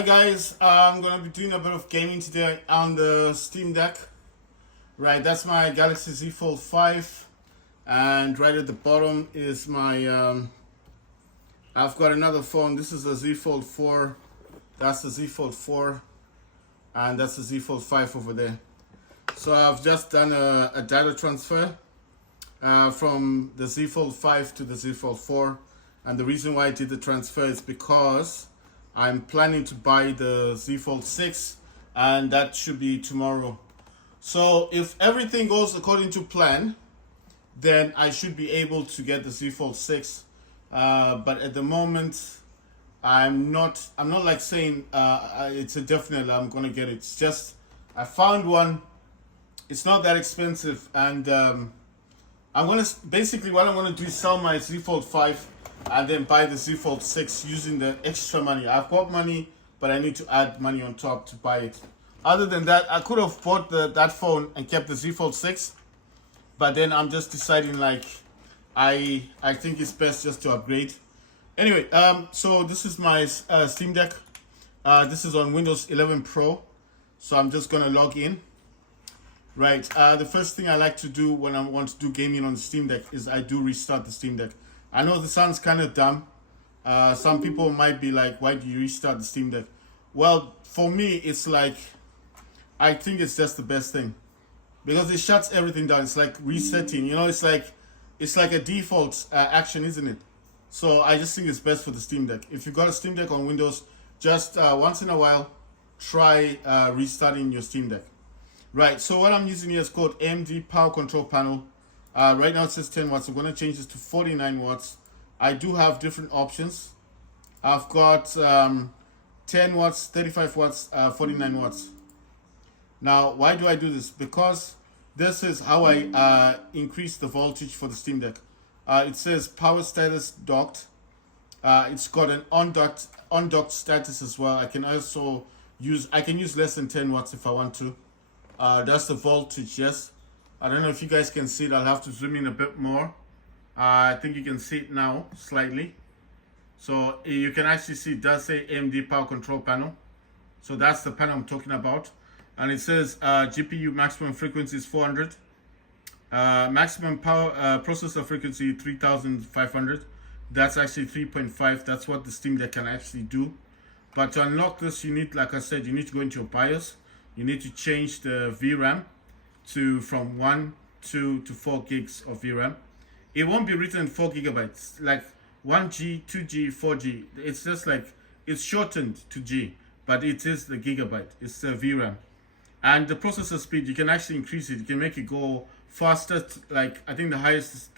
Hi guys, I'm gonna be doing a bit of gaming today on the Steam Deck. Right, that's my Galaxy Z Fold 5, and right at the bottom is my. I've got another phone. This is a Z Fold 4. That's the Z Fold 4, and that's the Z Fold 5 over there. So I've just done a data transfer from the Z Fold 5 to the Z Fold 4, and the reason why I did the transfer is because I'm planning to buy the Z Fold 6, and that should be tomorrow. So if everything goes according to plan, then I should be able to get the Z Fold 6. But at the moment, I'm not like saying it's a definite I'm gonna get it. It's just I found one. It's not that expensive, and I'm gonna basically what I'm gonna do is sell my Z Fold 5 and then buy the Z Fold 6 using the extra money. I've got money, but I need to add money on top to buy it. Other than that, I could have bought that phone and kept the Z Fold 6, but then I'm just deciding like I think it's best just to upgrade. Anyway, so this is my Steam Deck. This is on Windows 11 Pro, so I'm just gonna log in. Right, the first thing I like to do when I want to do gaming on the Steam Deck is I do restart the Steam Deck. I know this sounds kind of dumb. Some people might be like, why do you restart the Steam Deck? Well, for me, it's like, I think it's just the best thing. Because it shuts everything down. It's like resetting, it's like a default action, isn't it? So I just think it's best for the Steam Deck. If you've got a Steam Deck on Windows, just once in a while, try restarting your Steam Deck. Right, so what I'm using here is called AMD Power Control Panel. Right now it says 10 watts. I'm going to change this to 49 watts. I do have different options. I've got 10 watts, 35 watts, 49 watts. Now, why do I do this? Because this is how I increase the voltage for the Steam Deck. It says power status docked. It's got an undocked status as well. I can use less than 10 watts if I want to. That's the voltage, yes. I don't know if you guys can see it. I'll have to zoom in a bit more. I think you can see it now, slightly. So you can actually see it does say AMD Power Control Panel. So that's the panel I'm talking about. And it says GPU maximum frequency is 400. Maximum power processor frequency 3500. That's actually 3.5. That's what the Steam Deck can actually do. But to unlock this, you need, like I said, you need to go into your BIOS. You need to change the VRAM from 1, 2 to 4 gigs of VRAM. It won't be written 4 gigabytes, like 1G, 2G, 4G. It's just like, it's shortened to G, but it is the gigabyte. It's the VRAM. And the processor speed, you can actually increase it. You can make it go faster. Like, I think the highest is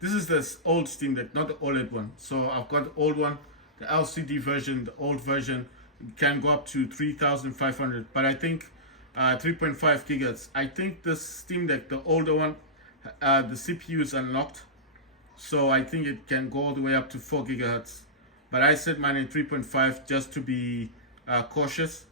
this is the old Steam Deck, not the OLED one. So I've got the old one, the LCD version, the old version can go up to 3,500. But I think 3.5 gigahertz. I think the Steam Deck, the older one, the CPU is unlocked, so I think it can go all the way up to 4 gigahertz. But I set mine at 3.5 just to be cautious.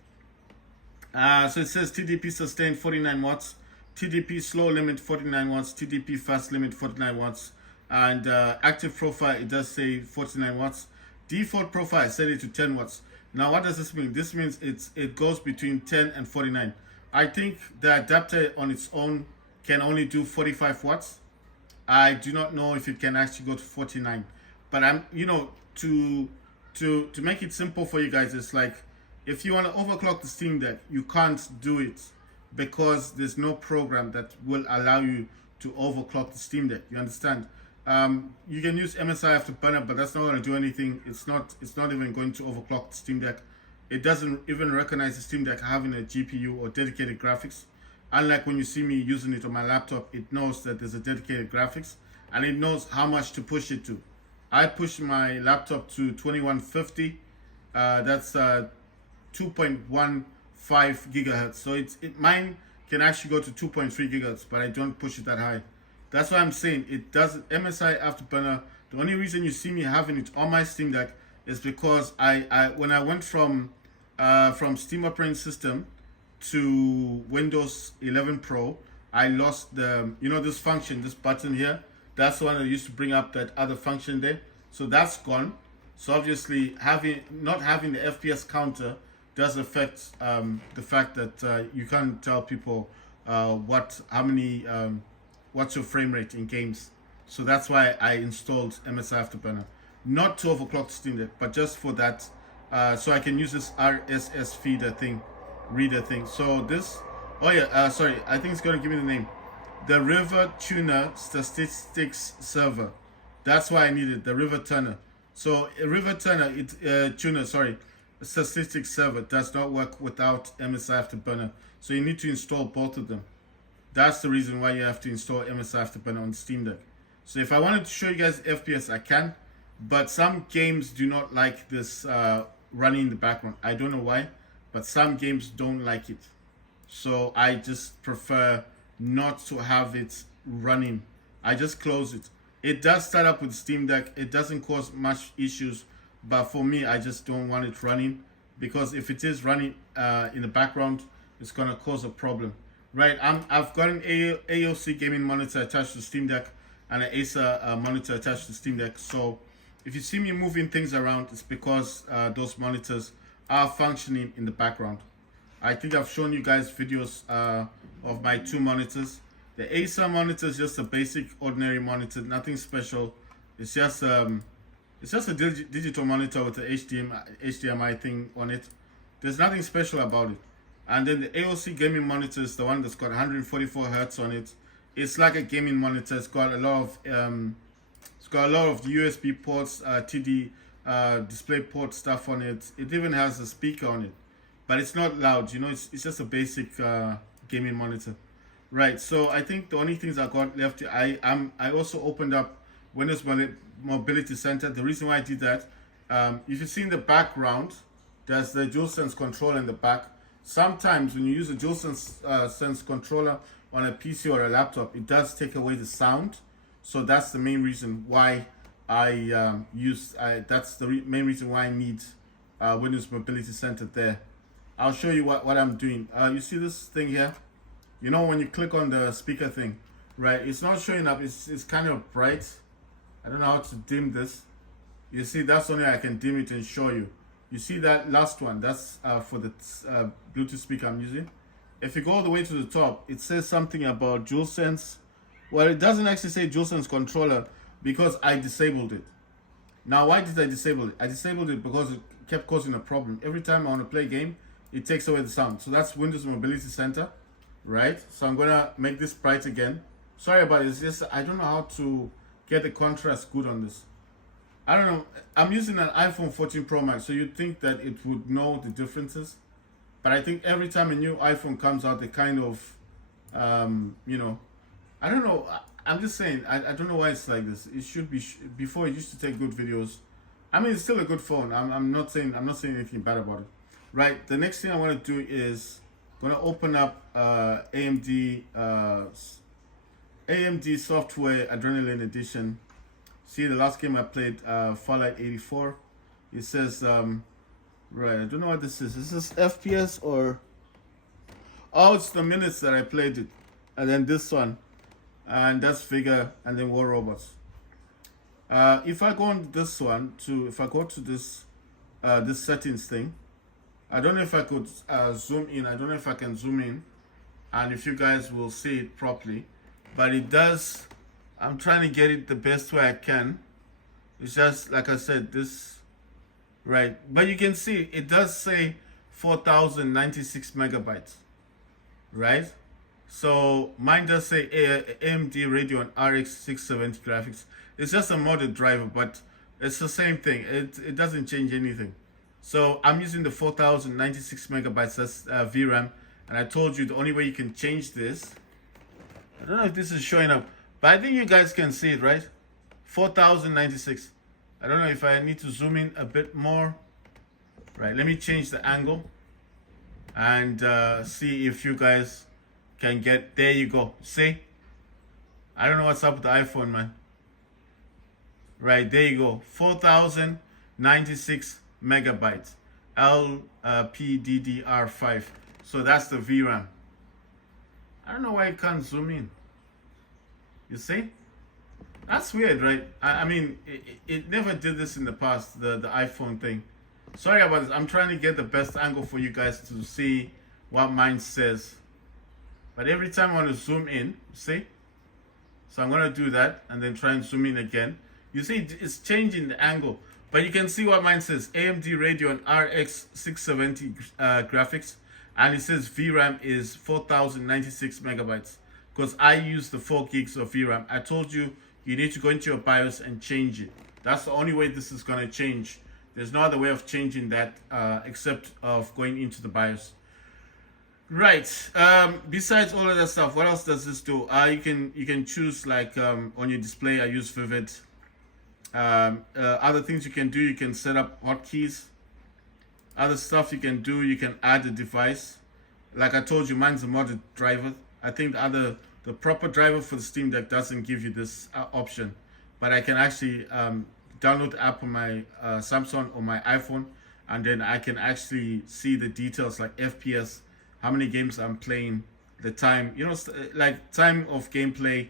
So it says TDP sustained 49 watts, TDP slow limit 49 watts, TDP fast limit 49 watts, and active profile it does say 49 watts. Default profile I set it to 10 watts. Now what does this mean? This means it goes between 10 and 49. I think the adapter on its own can only do 45 watts. I do not know if it can actually go to 49. But I'm, to make it simple for you guys, it's like if you want to overclock the Steam Deck, you can't do it because there's no program that will allow you to overclock the Steam Deck. You understand? You can use MSI Afterburner, but that's not going to do anything. It's not even going to overclock the Steam Deck. It doesn't even recognize the Steam Deck having a GPU or dedicated graphics. Unlike when you see me using it on my laptop, it knows that there's a dedicated graphics and it knows how much to push it to. I push my laptop to 2150. That's 2.15 gigahertz. So mine can actually go to 2.3 gigahertz, but I don't push it that high. That's why I'm saying it doesn't. MSI Afterburner. The only reason you see me having it on my Steam Deck is because when I went from Steam operating system to Windows 11 Pro, I lost this function, this button here. That's the one that used to bring up that other function there. So that's gone. So obviously not having the FPS counter does affect the fact that you can't tell people what's your frame rate in games. So that's why I installed MSI Afterburner, not to overclock the Steam Deck, but just for that, so I can use this RSS feeder thing, reader thing. So this, oh yeah, sorry, I think it's gonna give me the name, the River Tuner Statistics Server. That's why I needed the River Tuner. So River Tuner, Tuner, sorry, Statistics Server does not work without MSI Afterburner. So you need to install both of them. That's the reason why you have to install MSI Afterburner on Steam Deck. So if I wanted to show you guys FPS, I can, but some games do not like this running in the background. I don't know why, but some games don't like it. So I just prefer not to have it running. I just close it. It does start up with Steam Deck. It doesn't cause much issues, but for me, I just don't want it running, because if it is running in the background, it's gonna cause a problem. Right, I've got an AOC gaming monitor attached to Steam Deck and an Acer monitor attached to Steam Deck. So if you see me moving things around, it's because those monitors are functioning in the background. I think I've shown you guys videos of my two monitors. The Acer monitor is just a basic ordinary monitor, nothing special. It's just a digital monitor with the HDMI thing on it. There's nothing special about it. And then the AOC gaming monitor is the one that's got 144 hertz on it. It's like a gaming monitor. It's got a lot of USB ports, TD display port stuff on it. It even has a speaker on it, but it's not loud. You know, it's just a basic gaming monitor, right? So I think the only things I got left, I also opened up Windows Mobility Center. The reason why I did that, if you see in the background, there's the DualSense controller in the back. Sometimes when you use a DualSense sense controller on a PC or a laptop, it does take away the sound. So that's the main reason why I main reason why I need Windows Mobility Center there. I'll show you what I'm doing. You see this thing here? You know, when you click on the speaker thing, right? It's not showing up. It's kind of bright. I don't know how to dim this. You see, that's only I can dim it and show you. You see that last one? That's for the Bluetooth speaker I'm using. If you go all the way to the top, it says something about DualSense. Well, it doesn't actually say DualSense controller because I disabled it. Now, why did I disable it? I disabled it because it kept causing a problem. Every time I want to play a game, it takes away the sound. So that's Windows Mobility Center, right? So I'm gonna make this bright again. Sorry about it. It's just I don't know how to get the contrast good on this. I don't know. I'm using an iPhone 14 Pro Max, so you'd think that it would know the differences. But I think every time a new iPhone comes out, they kind of, you know, I don't know. I'm just saying, I don't know why it's like this. It should be, before it used to take good videos. I mean, it's still a good phone. I'm not saying anything bad about it. Right. The next thing I want to do is going to open up AMD Software Adrenaline Edition. See, the last game I played, Fallout 84. It says, right, I don't know what this is. Is this FPS or? Oh, it's the minutes that I played it. And then this one. And that's Vigor and then War Robots. If I go on this one, if I go to this settings thing, I don't know if I could zoom in. I don't know if I can zoom in. And if you guys will see it properly. But it does. I'm trying to get it the best way I can. It's just, like I said, this, right. But you can see, it does say 4096 megabytes, right? So mine does say AMD Radeon RX 670 graphics. It's just a modded driver, but it's the same thing. It doesn't change anything. So I'm using the 4096 megabytes, that's VRAM. And I told you the only way you can change this, I don't know if this is showing up, but I think you guys can see it, right? 4096. I don't know if I need to zoom in a bit more. Right, let me change the angle and see if you guys can get, there you go. See? I don't know what's up with the iPhone, man. Right, there you go. 4096 megabytes. LPDDR5. So that's the VRAM. I don't know why I can't zoom in. You see? That's weird, right? I mean, it never did this in the past, the iPhone thing. Sorry about this. I'm trying to get the best angle for you guys to see what mine says. But every time I want to zoom in, see? So I'm going to do that and then try and zoom in again. You see, it's changing the angle. But you can see what mine says. AMD Radeon RX 670 graphics. And it says VRAM is 4096 megabytes. Because I use the 4 gigs of VRAM. I told you, you need to go into your BIOS and change it. That's the only way this is going to change. There's no other way of changing that except of going into the BIOS. Right. Besides all of that stuff, what else does this do? You can choose like on your display. I use Vivid. Other things you can do, you can set up hotkeys. Other stuff you can do, you can add a device. Like I told you, mine's a modded driver. I think the proper driver for the Steam Deck doesn't give you this option, but I can actually download the app on my Samsung or my iPhone, and then I can actually see the details like FPS, how many games I'm playing, the time, like time of gameplay,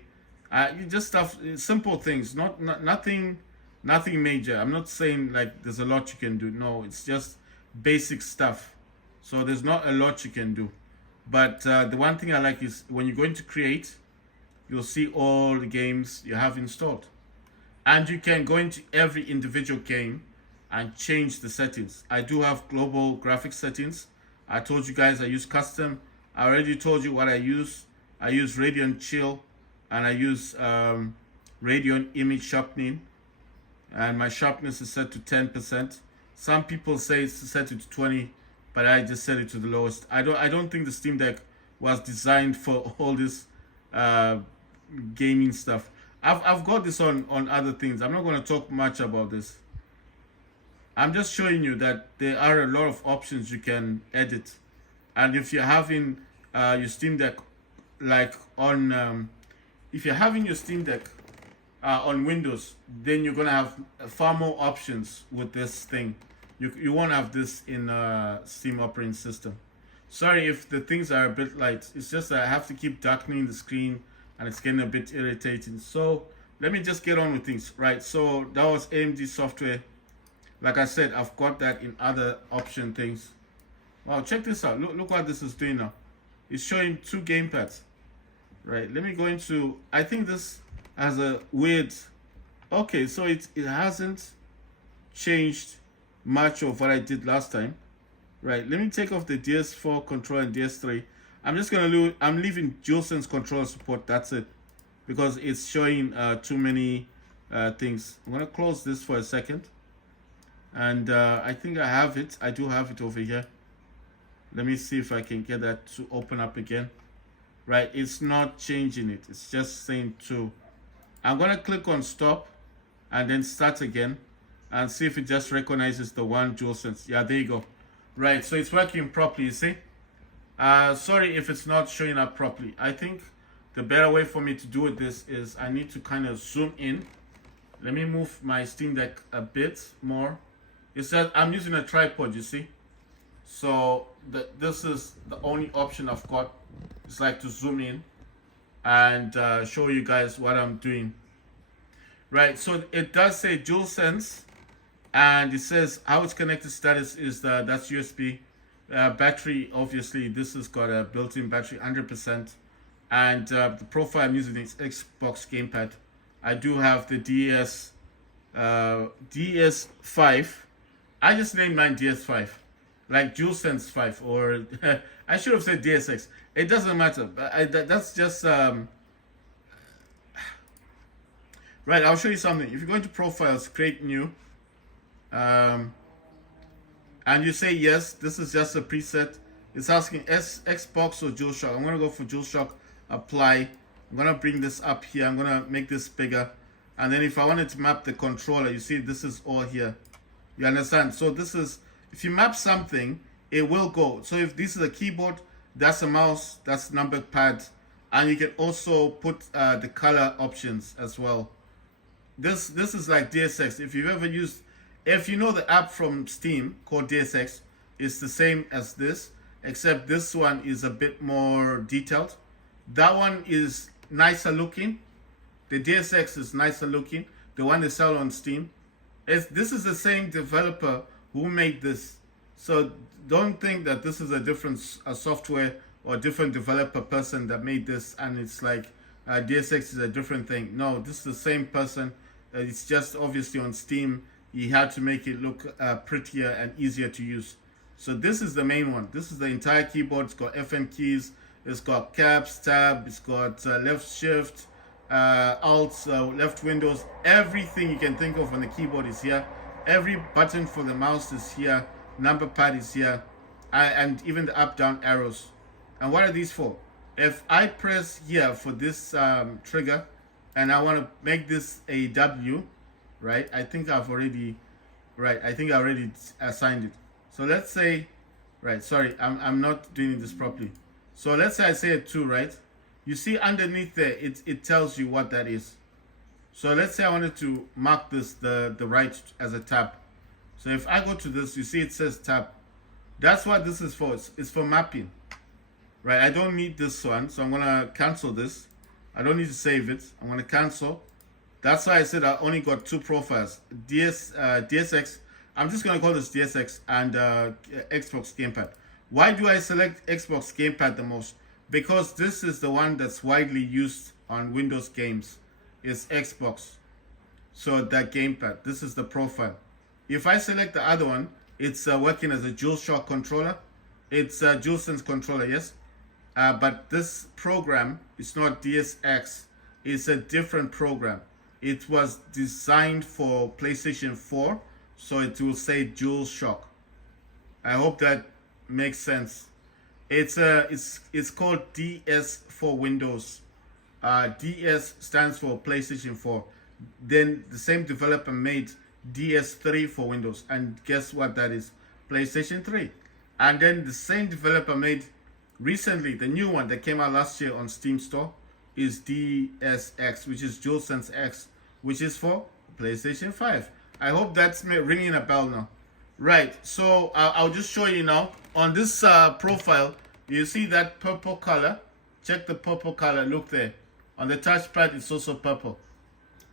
just stuff, simple things, nothing major. I'm not saying like there's a lot you can do. No, it's just basic stuff. So there's not a lot you can do. But the one thing I like is when you're going to create, you'll see all the games you have installed. And you can go into every individual game and change the settings. I do have global graphics settings. I told you guys I use custom. I already told you what I use. I use Radeon Chill and I use Radeon Image Sharpening. And my sharpness is set to 10%. Some people say it's set to 20, but I just set it to the lowest. I don't think the Steam Deck was designed for all this gaming stuff. I've got this on other things. I'm not going to talk much about this. I'm just showing you that there are a lot of options you can edit. And if you're having your Steam Deck like on if you're having your Steam Deck on Windows, then you're gonna have far more options with this thing. You won't have this in Steam operating system. Sorry if the things are a bit light. It's just that I have to keep darkening the screen and it's getting a bit irritating. So let me just get on with things. Right, so that was AMD software. Like I said, I've got that in other option things. Wow, check this out. Look what this is doing now. It's showing 2 gamepads. Right, let me go into, I think this has a weird, okay, so it hasn't changed much of what I did last time. Right, let me take off the DS4 controller and DS3. I'm just gonna I'm leaving DualSense controller support, that's it. Because it's showing too many things. I'm gonna close this for a second. And I think I have it. I do have it over here. Let me see if I can get that to open up again. Right, it's not changing it. It's just saying 2. I'm going to click on stop and then start again and see if it just recognizes the one DualSense. Yeah, there you go. Right, so it's working properly, you see? Sorry if it's not showing up properly. I think the better way for me to do this is I need to kind of zoom in. Let me move my Steam Deck a bit more. It says I'm using a tripod, you see? So this is the only option I've got. It's like to zoom in and show you guys what I'm doing. Right, so it does say DualSense, and it says how it's connected status is that's USB. Battery, obviously, this has got a built-in battery, 100%. And the profile I'm using is Xbox gamepad. I do have the DS5. I just named mine DS5, like DualSense 5, or I should have said DSX. It doesn't matter. That's just right. I'll show you something. If you go into profiles, create new, and you say yes, this is just a preset. It's asking Xbox or DualShock. I'm gonna go for DualShock. Apply. I'm gonna bring this up here. I'm gonna make this bigger, and then if I wanted to map the controller, you see this is all here. You understand? So this is, if you map something, it will go. So if this is a keyboard, that's a mouse, that's number pad, and you can also put the color options as well. This is like DSX. If you've ever used, if you know the app from Steam called DSX, it's the same as this, except this one is a bit more detailed. That one is nicer looking. The DSX is nicer looking. The one they sell on Steam. This is the same developer who made this. So don't think that this is a different software or different developer person that made this, and it's like DSX is a different thing. No, this is the same person. It's just obviously on Steam. He had to make it look prettier and easier to use. So this is the main one. This is the entire keyboard. It's got FM keys. It's got caps, tab. It's got left shift, alt, left windows. Everything you can think of on the keyboard is here. Every button for the mouse is here. Number pad is here. And even the up down arrows. And what are these for? If I press here for this trigger and I want to make this a W, right? I think I already assigned it. So let's say, right, sorry, I'm not doing this properly. So let's say I say a 2, right? You see underneath there, it tells you what that is. So let's say I wanted to mark this, the right as a tab. So if I go to this, you see it says tab. That's what this is for. It's for mapping. Right, I don't need this one, so I'm gonna cancel this. I don't need to save it. I'm gonna cancel. That's why I said I only got 2 profiles. DSX. I'm just gonna call this DSX and Xbox Gamepad. Why do I select Xbox Gamepad the most? Because this is the one that's widely used on Windows games. It's Xbox. So that gamepad. This is the profile. If I select the other one, it's working as a DualShock controller. It's a DualSense controller, yes. But this program is not DSX. It's a different program. It was designed for PlayStation 4, so it will say DualShock. I hope that makes sense. It's called DS for Windows. DS stands for PlayStation 4. Then the same developer made DS3 for Windows, and guess what that is? PlayStation 3. And then the same developer made recently, the new one that came out last year on Steam Store is DSX, which is DualSense X, which is for PlayStation 5. I hope that's ringing a bell now. Right, so I'll just show you now. On this profile, you see that purple color. Check the purple color, look there. On the touchpad, it's also purple.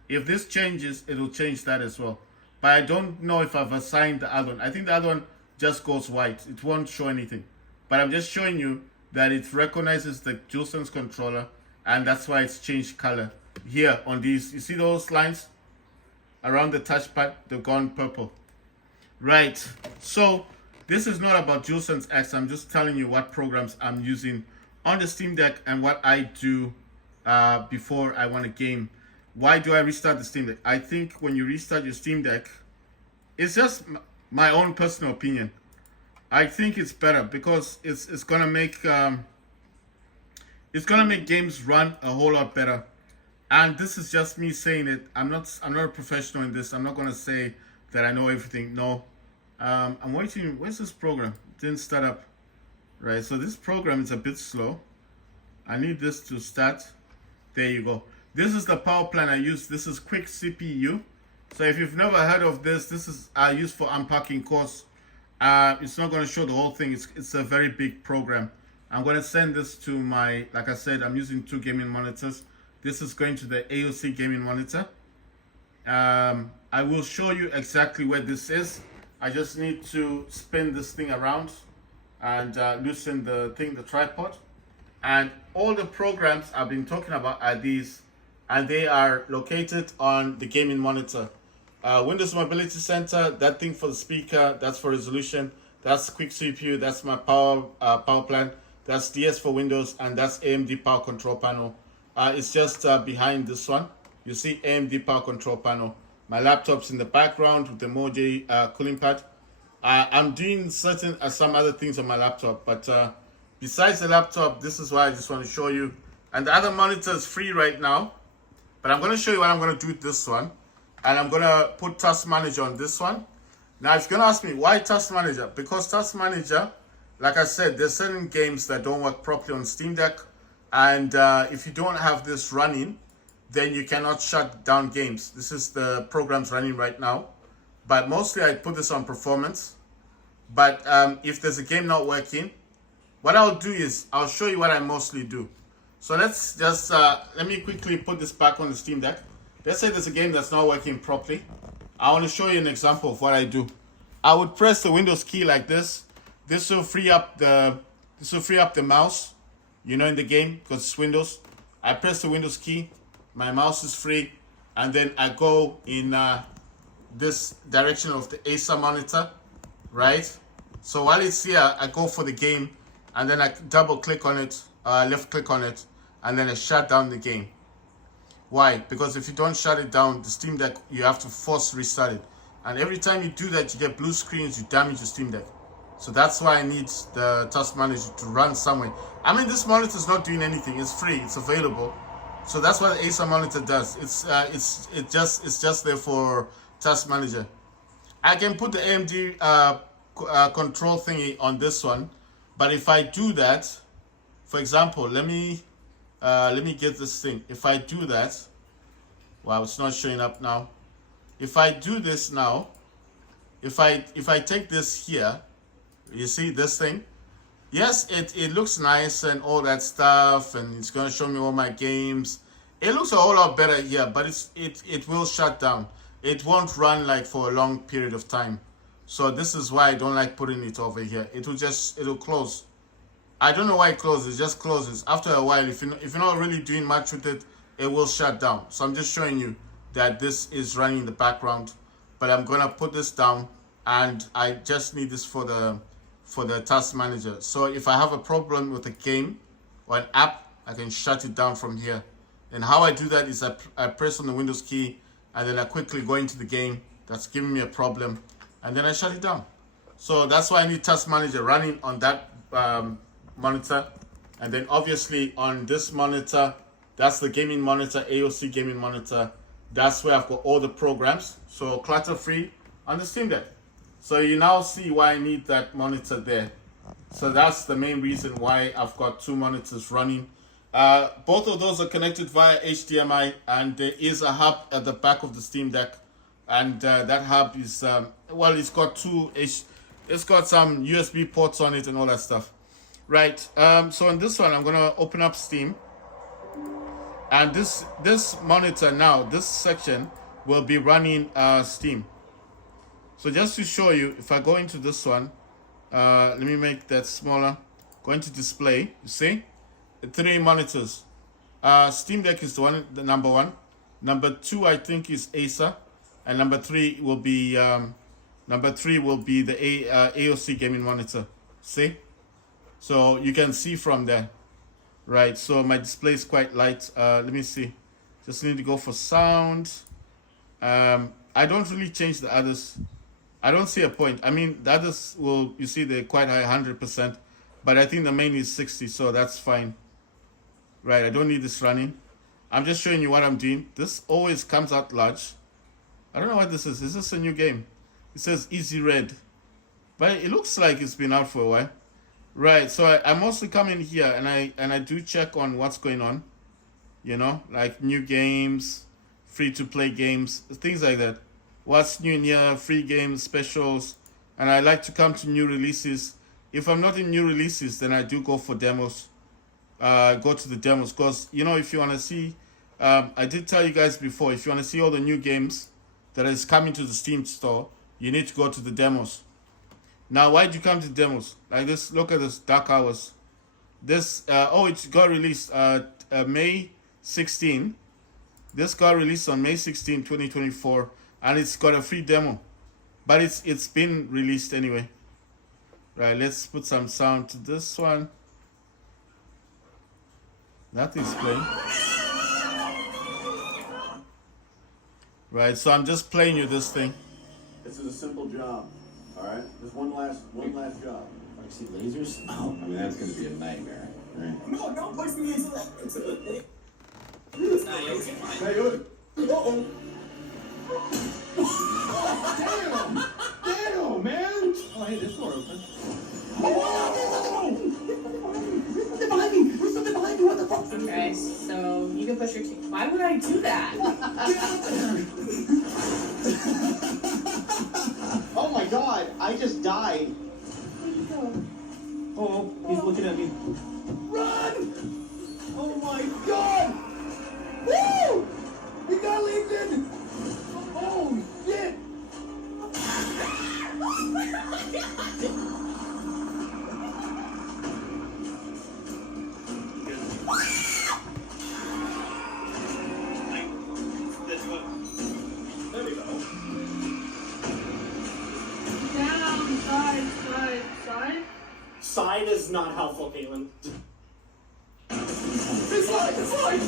If this changes, it'll change that as well. But I don't know if I've assigned the other one. I think the other one just goes white. It won't show anything. But I'm just showing you that it recognizes the DualSense controller, and that's why it's changed color. Here on these, you see those lines around the touchpad? They've gone purple. Right, so this is not about DualSense X. I'm just telling you what programs I'm using on the Steam Deck and what I do before I want to game. Why do I restart the Steam Deck? I think when you restart your Steam Deck, it's just my own personal opinion. I think it's better because it's gonna make games run a whole lot better. And this is just me saying it. I'm not a professional in this. I'm not gonna say that I know everything. No, I'm waiting. Where's this program? It didn't start up. Right. So this program is a bit slow. I need this to start. There you go. This is the power plan I use. This is Quick CPU. So if you've never heard of this, this is used for unpacking course. It's not going to show the whole thing. It's a very big program. I'm going to send this to my, like I said, I'm using 2 gaming monitors. This is going to the AOC gaming monitor. I will show you exactly where this is. I just need to spin this thing around and loosen the tripod. And all the programs I've been talking about are these, and they are located on the gaming monitor. Windows Mobility Center, that thing for the speaker, that's for resolution. That's Quick CPU, that's my power plan. That's DS for Windows, and that's AMD Power Control Panel. It's just behind this one. You see AMD Power Control Panel. My laptop's in the background with the Moji cooling pad. I'm doing some other things on my laptop, but besides the laptop, this is why I just want to show you. And the other monitor is free right now, but I'm going to show you what I'm going to do with this one. And I'm going to put Task Manager on this one. Now, if you're going to ask me, why Task Manager? Because Task Manager, like I said, there's certain games that don't work properly on Steam Deck. And if you don't have this running, then you cannot shut down games. This is the programs running right now. But mostly I put this on performance. But if there's a game not working, what I'll do is I'll show you what I mostly do. So let's just, let me quickly put this back on the Steam Deck. Let's say there's a game that's not working properly. I want to show you an example of what I do. I would press the Windows key like this. This will free up the mouse, you know, in the game because it's Windows. I press the Windows key, my mouse is free, and then I go in this direction of the Acer monitor, right? So while it's here, I go for the game, and then I double click on it, left click on it, and then I shut down the game. Why? Because if you don't shut it down, the Steam Deck, you have to force restart it. And every time you do that, you get blue screens, you damage your Steam Deck. So that's why I need the Task Manager to run somewhere. I mean, this monitor is not doing anything. It's free. It's available. So that's what the Acer monitor does. It's just there for Task Manager. I can put the AMD control thingy on this one, but if I do that, for example, let me get this thing. If I do that, wow, it's not showing up now. If I do this now, if I take this here, you see this thing? Yes, it looks nice and all that stuff, and it's gonna show me all my games. It looks a whole lot better here, but it will shut down. It won't run like for a long period of time. So this is why I don't like putting it over here. It'll close. I don't know why it closes. It just closes. After a while, if you're not really doing much with it, it will shut down. So I'm just showing you that this is running in the background. But I'm gonna put this down, and I just need this for the Task Manager. So if I have a problem with a game or an app, I can shut it down from here. And how I do that is I press on the Windows key, and then I quickly go into the game that's giving me a problem, and then I shut it down. So that's why I need Task Manager running on that monitor. And then obviously on this monitor, that's the gaming monitor, AOC gaming monitor. That's where I've got all the programs. So clutter free on the Steam Deck. So you now see why I need that monitor there. So that's the main reason why I've got two monitors running. Both of those are connected via HDMI, and there is a hub at the back of the Steam Deck. And that hub is, it's got it's got some USB ports on it and all that stuff. Right, so on this one, I'm gonna open up Steam. And this monitor now, this section will be running Steam. So just to show you, if I go into this one, let me make that smaller. Go into display, you see? 3 monitors. Steam Deck is the number 1. Number 2, I think, is Acer. And number 3 will be the AOC gaming monitor. See? So you can see from there. Right, so my display is quite light. Let me see. Just need to go for sound. I don't really change the others. I don't see a point. I mean, the others you see they're quite high, 100%. But I think the main is 60, so that's fine. Right, I don't need this running. I'm just showing you what I'm doing. This always comes out large. I don't know what this is. Is this a new game? It says Easy Red. But it looks like it's been out for a while. Right, so I mostly come in here and I do check on what's going on. You know, like new games, free-to-play games, things like that. What's new in here, free games, specials. And I like to come to new releases. If I'm not in new releases, then I do go for demos. Go to the demos. Because, you know, if you want to see, I did tell you guys before, if you want to see all the new games that is coming to the Steam store, you need to go to the demos. Now, why did you come to demos? Like this, look at this, Dark Hours. This, it got released May 16. This got released on May 16, 2024. And it's got a free demo. But it's been released anyway. Right, let's put some sound to this one. Nothing's playing. Right, so I'm just playing you this thing. This is a simple job, all right? Just one last job. I see lasers? Oh, I mean, that's going to be a nightmare, right? No, don't push me into that. It's a thing. Hey, look. Uh-oh. Damn, man! Oh, hey, this door open. Something behind me! There's something behind me! What the fuck? Okay, so you can push your teeth. Why would I do that? Oh my god, I just died. Oh, he's looking at me. Run! Oh my god! Woo! We got leaped in! Oh shit! There we go. Down, side, side, side. Side is not helpful, Caitlin. It's fine, it's fine!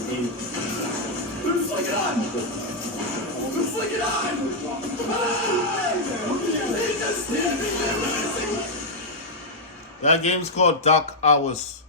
Let's flick it on! Let's flick it on! He just stabbed me. That game's called Dark Hours.